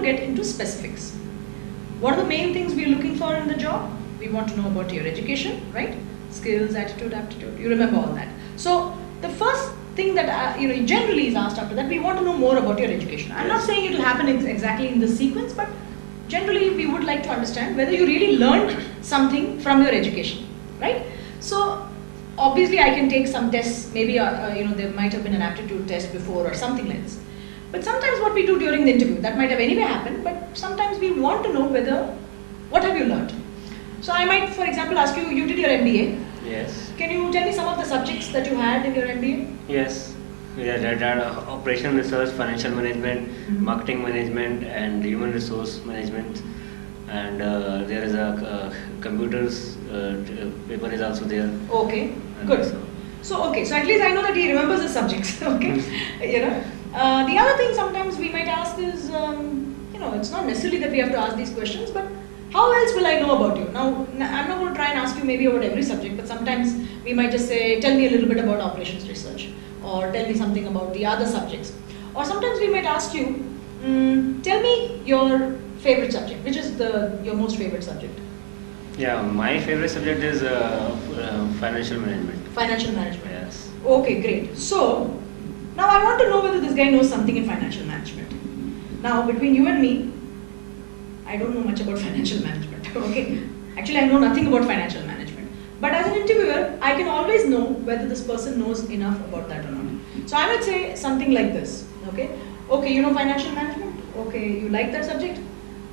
to get into specifics. What are the main things we're looking for in the job? We want to know about your education, right? Skills, attitude, aptitude. You remember all that. So the first thing that generally is asked after that, we want to know more about your education. I'm not saying it will happen exactly in this sequence, but generally we would like to understand whether you really learned something from your education, right? So obviously I can take some tests, maybe there might have been an aptitude test before or something like this. But sometimes what we do during the interview, that might have anyway happened, but sometimes we want to know what have you learned. So I might, for example, ask you, you did your MBA. Yes. Can you tell me some of the subjects that you had in your MBA? Yes. We had operational research, financial management, marketing management, and human resource management. And there is a computers paper is also there. Okay, good. So at least I know that he remembers the subjects. Okay, the other thing sometimes we might ask is, it's not necessarily that we have to ask these questions, but how else will I know about you? Now, I'm not going to try and ask you maybe about every subject, but sometimes we might just say, tell me a little bit about operations research, or tell me something about the other subjects. Or sometimes we might ask you, tell me your favorite subject. Which is your most favorite subject? Yeah, my favorite subject is financial management. Financial management. Yes. Okay, great. So, now I want to know whether this guy knows something in financial management. Now, between you and me, I don't know much about financial management, okay? Actually, I know nothing about financial management. But as an interviewer, I can always know whether this person knows enough about that or not. So I would say something like this, okay? Okay, you know financial management? Okay, you like that subject?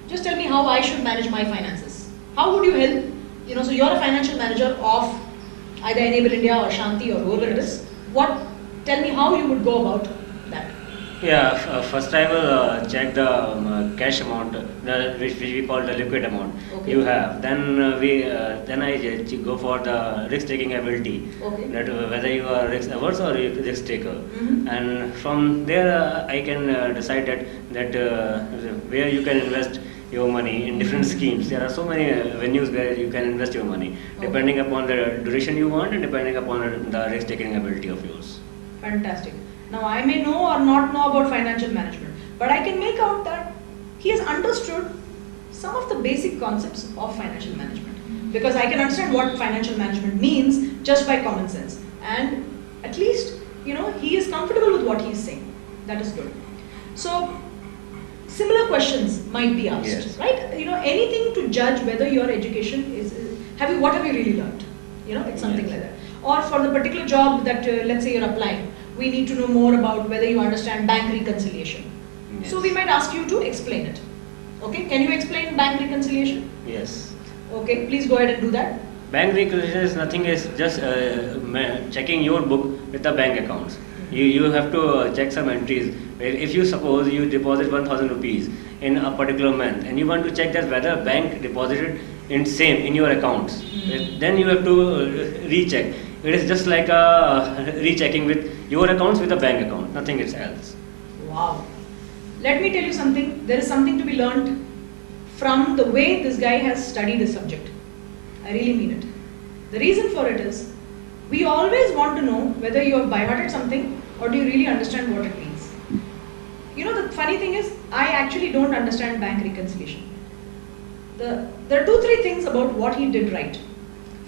Just tell me how I should manage my finances. How would you help? So you're a financial manager of either Enable India or Shanti or whoever it is. Tell me how you would go about that. Yeah, first I will check the cash amount, which we call the liquid amount you have. Then I go for the risk-taking ability, that whether you are risk-averse or risk-taker. And from there I can decide that where you can invest your money in different schemes. There are so many venues where you can invest your money, depending upon the duration you want and depending upon the risk-taking ability of yours. Fantastic. Now I may know or not know about financial management, but I can make out that he has understood some of the basic concepts of financial management, because I can understand what financial management means just by common sense, and at least he is comfortable with what he is saying. That is good. So similar questions might be asked, right? Anything to judge whether your education is what have you really learned? It's something like that. Or for the particular job that let's say you're applying, we need to know more about whether you understand bank reconciliation. Yes. So we might ask you to explain it. Okay, can you explain bank reconciliation? Yes. Okay, please go ahead and do that. Bank reconciliation is nothing, is just checking your book with the bank accounts. You have to check some entries. If you suppose you deposit 1,000 rupees in a particular month and you want to check that whether bank deposited in your accounts, then you have to recheck. It is just like rechecking with your accounts with a bank account, nothing else. Wow. Let me tell you something. There is something to be learned from the way this guy has studied the subject. I really mean it. The reason for it is, we always want to know whether you have by-hearted something or do you really understand what it means. The funny thing is, I actually don't understand bank reconciliation. There are 2-3 things about what he did right.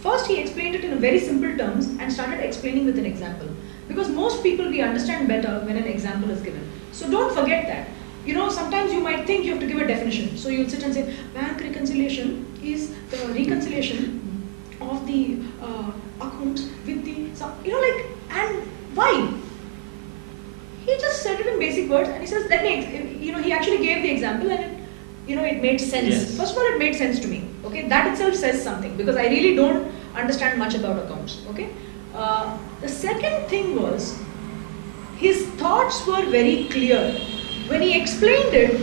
First, he explained it in very simple terms and started explaining with an example. Because most people, we understand better when an example is given. So don't forget that. Sometimes you might think you have to give a definition. So you'll sit and say, bank reconciliation is the reconciliation of the accounts with the, and why? He just said it in basic words and he says, he actually gave the example and it made sense. Yes. First of all, it made sense to me. Okay, that itself says something, because I really don't understand much about accounts. Okay, the second thing was, his thoughts were very clear. When he explained it,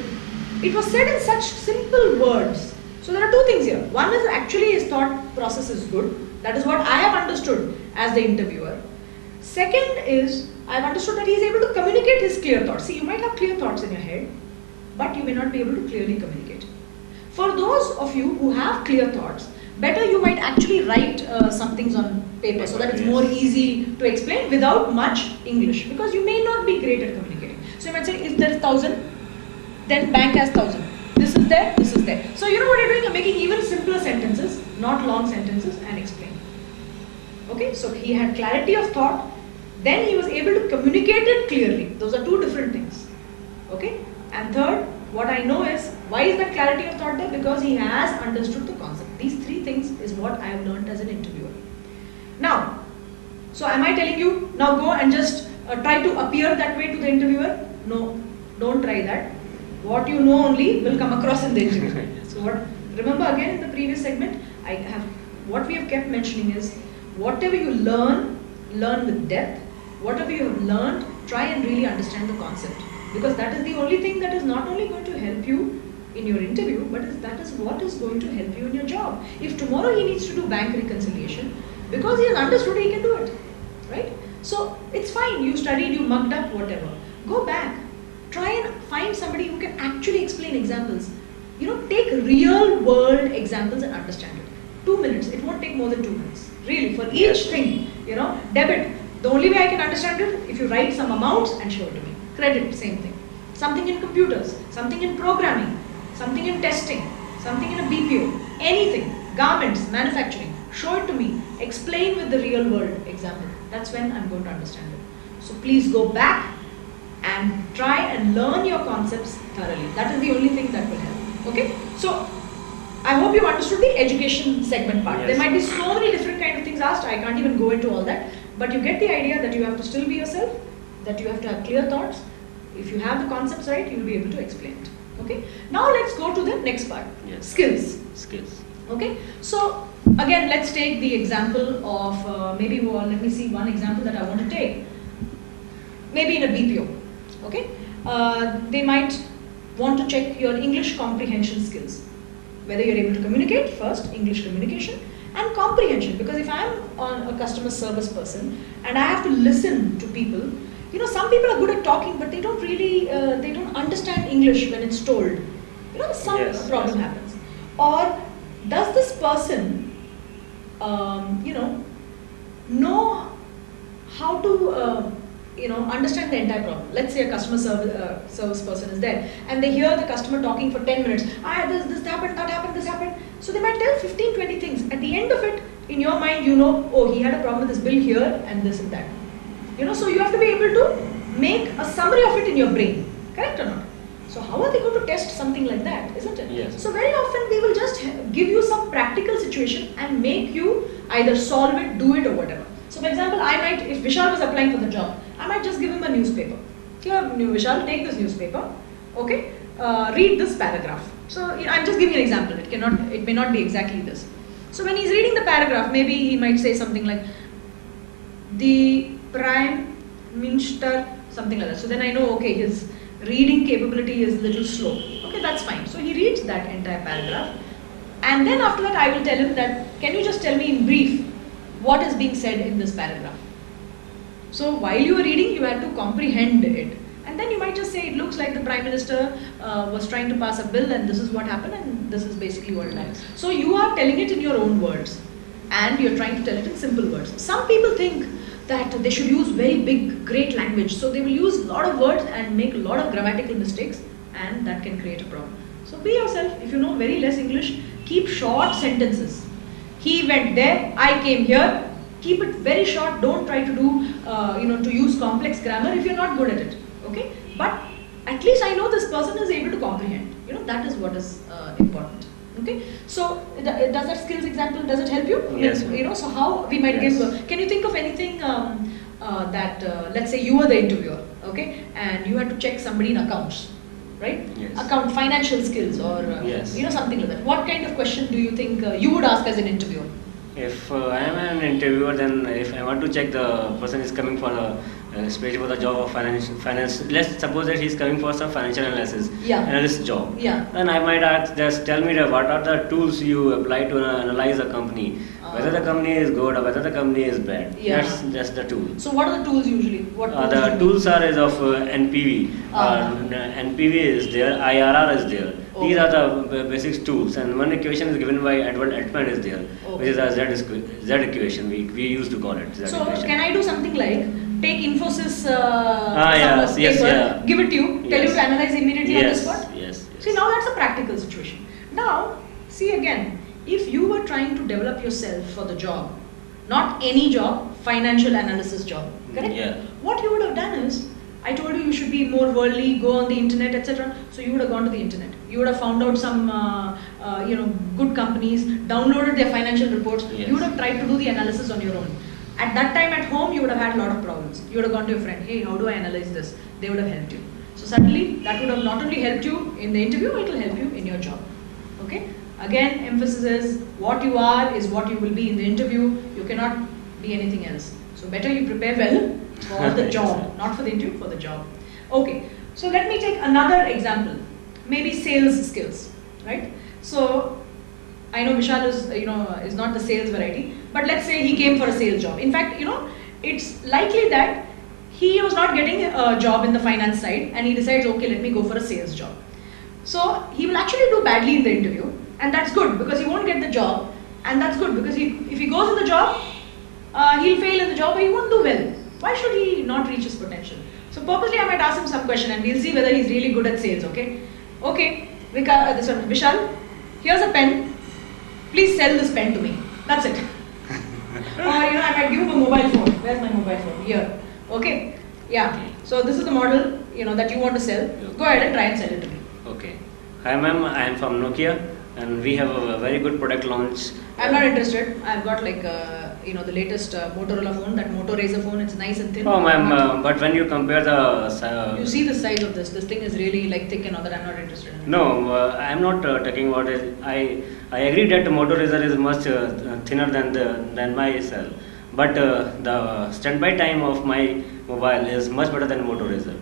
it was said in such simple words. So there are 2 things here. One is actually his thought process is good. That is what I have understood as the interviewer. Second is, I have understood that he is able to communicate his clear thoughts. See, you might have clear thoughts in your head, but you may not be able to clearly communicate. For those of you who have clear thoughts, better you might actually write some things on paper so that it's more easy to explain without much English, because you may not be great at communicating. So you might say, if there is 1,000, then bank has 1,000. This is there, this is there. So you know what you're doing? You're making even simpler sentences, not long sentences, and explain. Okay, so he had clarity of thought, then he was able to communicate it clearly. Those are two different things. Okay, and third, what I know is, why is that clarity of thought there? Because he has understood the concept. These three things is what I have learned as an interviewer. Now, so am I telling you, now go and just try to appear that way to the interviewer? No, don't try that. What you know only will come across in the interview. So remember again in the previous segment, what we have kept mentioning is, whatever you learn with depth. Whatever you have learned, try and really understand the concept. Because that is the only thing that is not only going to help you in your interview, but that is what is going to help you in your job. If tomorrow he needs to do bank reconciliation, because he has understood, he can do it. Right? So it's fine, you studied, you mugged up, whatever. Go back. Try and find somebody who can actually explain examples. You know, take real world examples and understand it. 2 minutes, it won't take more than 2 minutes. Really, for each thing, you know, debit. The only way I can understand it, if you write some amounts and show it to me. Credit, same thing. Something in computers, something in programming, something in testing, something in a BPO, anything, garments, manufacturing, show it to me. Explain with the real world example. That's when I'm going to understand it. So please go back and try and learn your concepts thoroughly. That is the only thing that will help. Okay? So I hope you understood the education segment part. Yes. There might be so many different kind of things asked. I can't even go into all that. But you get the idea that you have to still be yourself, that you have to have clear thoughts. If you have the concepts right, you'll be able to explain it. Okay? Now let's go to the next part. Yes. Skills. Skills. Okay? So again, let's take the example of let me see one example that I want to take. Maybe in a BPO. Okay? They might want to check your English comprehension skills. Whether you're able to communicate, first, English communication, and comprehension. Because if I'm a customer service person and I have to listen to people, you know, some people are good at talking, but they don't really, they don't understand English when it's told. You know, some problem happens. Or does this person, know how to, understand the entire problem. Let's say a customer service person is there and they hear the customer talking for 10 minutes. This happened, that happened, this happened. So they might tell 15, 20 things. At the end of it, in your mind, you know, oh, he had a problem with this bill here and this and that. You know, so you have to be able to make a summary of it in your brain. Correct or not? So how are they going to test something like that, isn't it? Yes. So very often they will just give you some practical situation and make you either solve it, do it or whatever. So for example, I might, if Vishal was applying for the job, I might just give him a newspaper. Here, Vishal, take this newspaper, okay, read this paragraph. So I'm just giving an example, it may not be exactly this. So when he's reading the paragraph, maybe he might say something like, the Prime Minister, something like that. So then I know, okay, his reading capability is a little slow. Okay, that's fine. So he reads that entire paragraph. And then after that, I will tell him that, can you just tell me in brief, what is being said in this paragraph? So while you were reading, you had to comprehend it. And then you might just say, it looks like the Prime Minister was trying to pass a bill and this is what happened and this is basically what it is. So you are telling it in your own words and you're trying to tell it in simple words. Some people think that they should use very big, great language. So they will use a lot of words and make a lot of grammatical mistakes and that can create a problem. So be yourself. If you know very less English, keep short sentences. He went there, I came here. Keep it very short. Don't try to do, to use complex grammar if you're not good at it. Okay? But at least I know this person is able to comprehend. You know, that is what is important. Okay? So, does that skills example, does it help you? Yes. You know, so how we might give, can you think of anything let's say you were the interviewer, okay? And you had to check somebody in accounts, right? Yes. Account, financial skills or, something like that. What kind of question do you think you would ask as an interviewer? If I am an interviewer, then if I want to check the person is coming for especially for the job of finance, let's suppose that he is coming for some financial analyst job. Yeah. Then I might ask, just tell me that what are the tools you apply to analyze a company, whether the company is good or whether the company is bad. Yeah. That's the tool. So what are the tools usually? What tools the tools are is of NPV. NPV is there, IRR is there. Okay. These are the basic tools, and one equation is given by Edward Altman is there, which is a Z equation. We used to call it Z equation. Can I do something like take Infosys paper, give it to you, tell you to analyze immediately on the spot? Yes. See, now that's a practical situation. Now, see again, if you were trying to develop yourself for the job, not any job, financial analysis job, correct? Yeah. What you would have done is, I told you should be more worldly, go on the internet, etc. So you would have gone to the internet. You would have found out some, good companies, downloaded their financial reports. Yes. You would have tried to do the analysis on your own. At that time at home, you would have had a lot of problems. You would have gone to your friend, hey, how do I analyze this? They would have helped you. So suddenly, that would have not only helped you in the interview, it will help you in your job. Okay? Again, emphasis is what you are is what you will be in the interview. You cannot be anything else. So better you prepare well for the job, not for the interview, for the job. Okay, so let me take another example. Maybe sales skills, right? So I know Vishal is not the sales variety, but let's say he came for a sales job. In fact, it's likely that he was not getting a job in the finance side, and he decides, okay, let me go for a sales job. So he will actually do badly in the interview, and that's good because he won't get the job, and that's good because if he goes in the job, he'll fail in the job, but he won't do well. Why should he not reach his potential? So purposely I might ask him some question and we'll see whether he's really good at sales, okay? Okay, this one, Vishal, here's a pen. Please sell this pen to me. That's it. Or I might give him a mobile phone. Where's my mobile phone? Here. Okay? Yeah. So this is the model, that you want to sell. Go ahead and try and sell it to me. Okay. Hi ma'am, I am from Nokia and we have a very good product launch. I'm not interested. I've got the latest Motorola phone, that Moto Razr phone. It's nice and thin. Oh ma'am, but when you compare the... you see the size of this. This thing is really thick and all that. I'm not interested in it. No, I'm not talking about it. I agree that Moto Razr is much thinner than my cell. But the standby time of my mobile is much better than Moto Razr.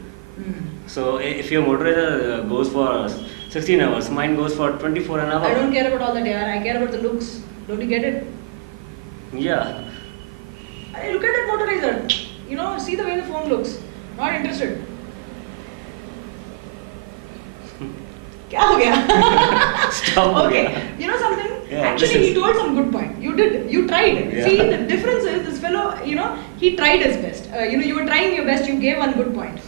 So if your Moto Razr goes for 16 hours, mine goes for 24 an hour. I don't care about all that, I care about the looks. Don't you get it? Yeah. Look at that Moto Razr. See the way the phone looks. Not interested. Kya ho gaya? Stop. Okay. You know something? Yeah, actually, he told some good point. You did. You tried. Yeah. See, the difference is this fellow, he tried his best. You were trying your best. You gave one good point.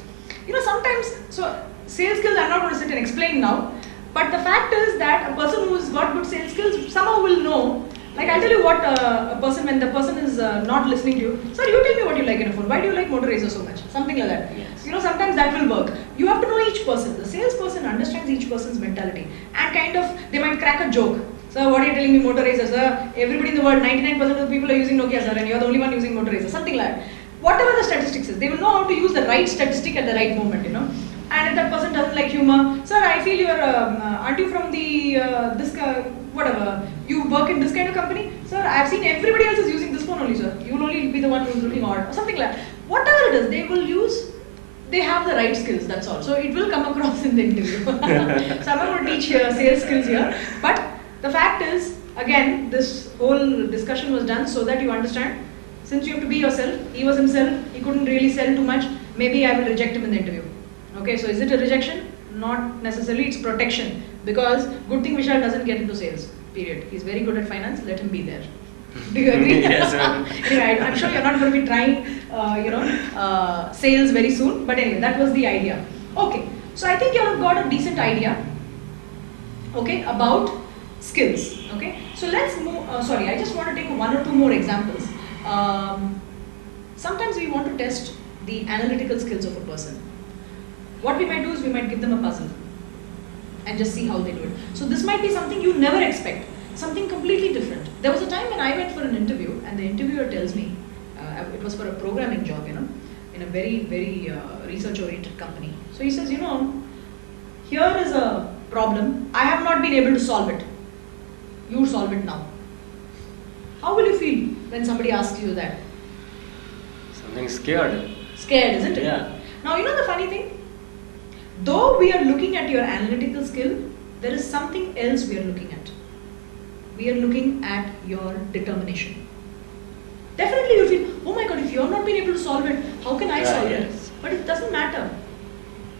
Sometimes, so sales skills, I'm not going to sit and explain now. But the fact is that a person who's got good sales skills somehow will know. Like I'll tell you what when the person is not listening to you, sir, you tell me what you like in a phone. Why do you like Moto Razr so much? Something like that. Yes. Sometimes that will work. You have to know each person. The salesperson understands each person's mentality. And they might crack a joke. Sir, what are you telling me Moto Razr, sir? Everybody in the world, 99% of the people are using Nokia, sir, and you're the only one using Moto Razr. Something like that. Whatever the statistics is, they will know how to use the right statistic at the right moment, And if that person doesn't like humor, sir, I feel you're, aren't you from the, whatever, you work in this kind of company? Sir, I've seen everybody else is using this phone only, sir. You will only be the one who's looking odd, or something like that. Whatever it is, they have the right skills, that's all. So it will come across in the interview. So I'm not going to teach sales skills here. But the fact is, again, this whole discussion was done so that you understand, since you have to be yourself, he was himself, he couldn't really sell too much, maybe I will reject him in the interview. Okay, so is it a rejection? Not necessarily, it's protection. Because good thing Vishal doesn't get into sales, period. He's very good at finance, let him be there. Do you agree? Yes, Anyway, I'm sure you're not going to be trying, sales very soon. But anyway, that was the idea. Okay, so I think you have got a decent idea, okay, about skills. Okay, so let's move. I just want to take one or two more examples. Sometimes we want to test the analytical skills of a person. What we might do is we might give them a puzzle and just see how they do it. So this might be something you never expect, something completely different. There was a time when I went for an interview and the interviewer tells me, it was for a programming job, in a very, very research-oriented company. So he says, here is a problem, I have not been able to solve it. You solve it now. How will you feel when somebody asks you that? Something scared. Scared, isn't it? Yeah. Now, the funny thing? Though we are looking at your analytical skill, there is something else we are looking at. We are looking at your determination. Definitely you feel, oh my God, if you have not been able to solve it, how can I solve it? But it doesn't matter.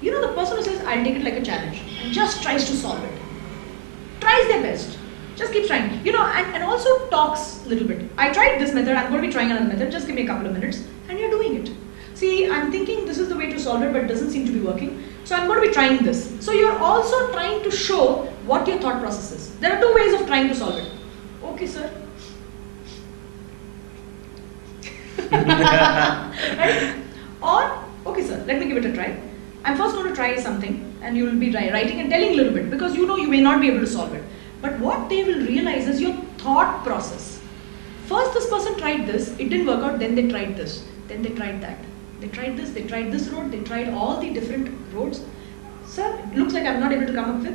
The person who says, I'll take it like a challenge and just tries to solve it. Tries their best. Just keeps trying. And also talks a little bit. I tried this method, I'm going to be trying another method, just give me a couple of minutes, and you're doing it. see, I'm thinking this is the way to solve it, but it doesn't seem to be working. So I'm going to be trying this. So you're also trying to show what your thought process is. There are two ways of trying to solve it. Okay, sir. Right? Or, okay, sir, let me give it a try. I'm first going to try something, and you will be writing and telling a little bit, because you know you may not be able to solve it. But what they will realize is your thought process. First this person tried this, it didn't work out, then they tried this, then they tried that. They tried this, they tried this road, they tried all the different roads. Sir, it looks like I'm not able to come up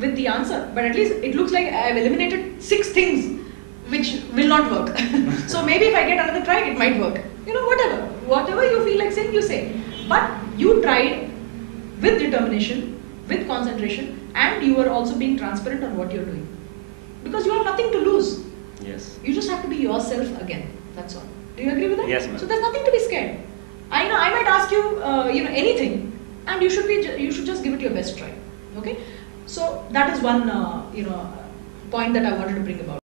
with the answer, but at least it looks like I've eliminated 6 things which will not work. So maybe if I get another try, it might work. You know, whatever you feel like saying, you say. But you tried with determination, with concentration, and you are also being transparent on what you're doing. Because you have nothing to lose. Yes. You just have to be yourself again. That's all. Do you agree with that? Yes, ma'am. So there's nothing to be scared. I know I might ask you, anything, and you should just give it your best try. Okay. So that is one, point that I wanted to bring about.